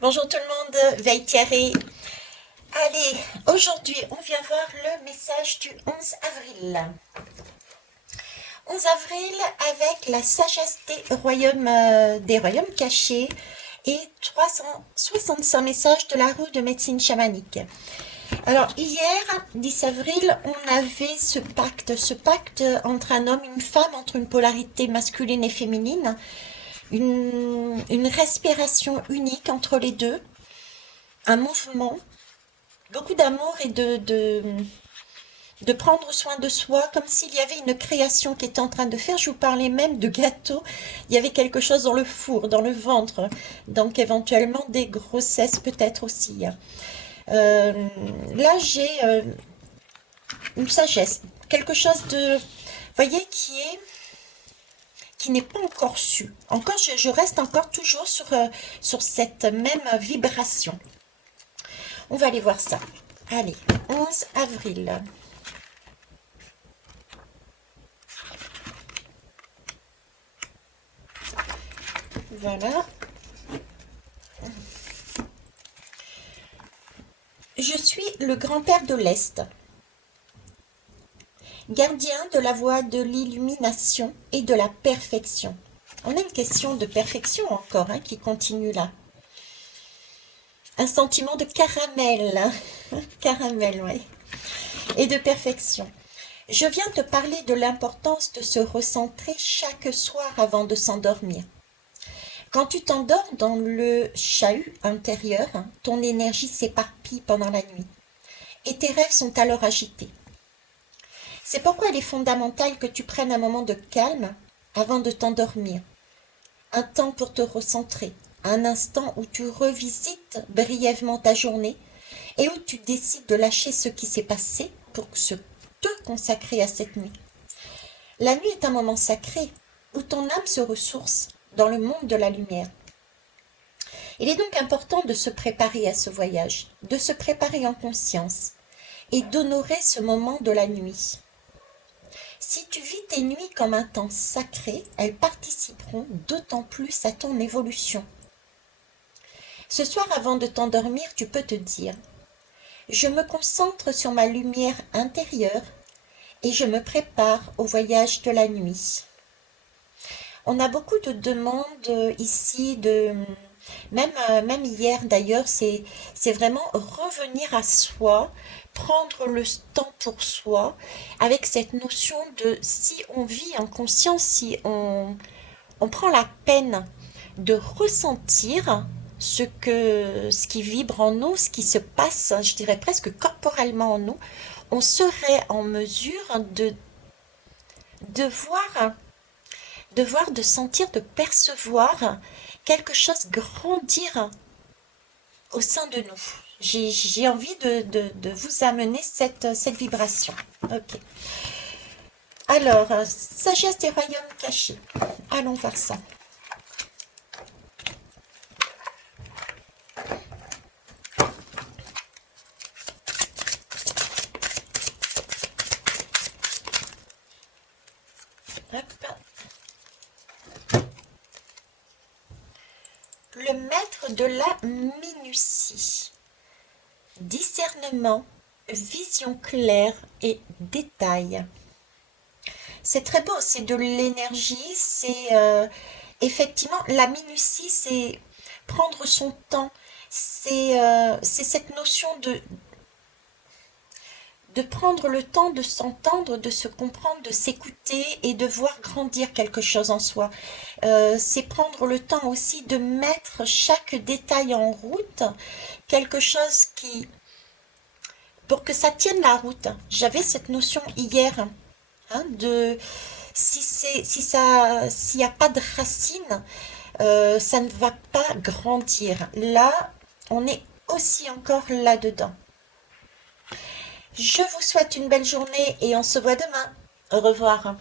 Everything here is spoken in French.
Bonjour tout le monde, Veille Thierry. Allez, aujourd'hui, on vient voir le message du 11 avril. 11 avril avec la sagesse des royaumes cachés et 365 messages de la roue de médecine chamanique. Alors, hier, 10 avril, on avait ce pacte entre un homme et une femme, entre une polarité masculine et féminine, une respiration unique entre les deux, un mouvement, beaucoup d'amour et de prendre soin de soi, comme s'il y avait une création qui était en train de faire. Je vous parlais même de gâteau. Il y avait quelque chose dans le four, dans le ventre. Donc éventuellement des grossesses peut-être aussi. Là, j'ai une sagesse, quelque chose de, vous voyez, qui n'est pas encore su. Encore, je reste encore toujours sur cette même vibration. On va aller voir ça. Allez, 11 avril. Voilà. Je suis le grand-père de l'Est, gardien de la voie de l'illumination et de la perfection. On a une question de perfection encore qui continue là. Un sentiment de caramel, caramel, oui, et de perfection. Je viens te parler de l'importance de se recentrer chaque soir avant de s'endormir. Quand tu t'endors dans le chahut intérieur, ton énergie s'éparpille pendant la nuit et tes rêves sont alors agités. C'est pourquoi il est fondamental que tu prennes un moment de calme avant de t'endormir, un temps pour te recentrer, un instant où tu revisites brièvement ta journée et où tu décides de lâcher ce qui s'est passé pour te consacrer à cette nuit. La nuit est un moment sacré où ton âme se ressource dans le monde de la lumière. Il est donc important de se préparer à ce voyage, de se préparer en conscience et d'honorer ce moment de la nuit. Si tu vis tes nuits comme un temps sacré, elles participeront d'autant plus à ton évolution. Ce soir, avant de t'endormir, tu peux te dire « Je me concentre sur ma lumière intérieure et je me prépare au voyage de la nuit. » On a beaucoup de demandes ici, même hier d'ailleurs, c'est vraiment revenir à soi, prendre le temps pour soi, avec cette notion de si on vit en conscience, si on prend la peine de ressentir ce qui vibre en nous, ce qui se passe, je dirais presque corporellement en nous, on serait en mesure de voir, de sentir, de percevoir quelque chose grandir au sein de nous. J'ai envie de vous amener cette vibration. Ok. Alors, sagesse des royaumes cachés. Allons voir ça. Hop. Le maître de la minutie. Discernement, vision claire et détail. C'est très beau, c'est de l'énergie, c'est effectivement la minutie, c'est prendre son temps, c'est cette notion de prendre le temps de s'entendre, de se comprendre, de s'écouter et de voir grandir quelque chose en soi. C'est prendre le temps aussi de mettre chaque détail en route, quelque chose pour que ça tienne la route. J'avais cette notion hier, de s'il n'y a pas de racines, ça ne va pas grandir. Là, on est aussi encore là-dedans. Je vous souhaite une belle journée et on se voit demain. Au revoir.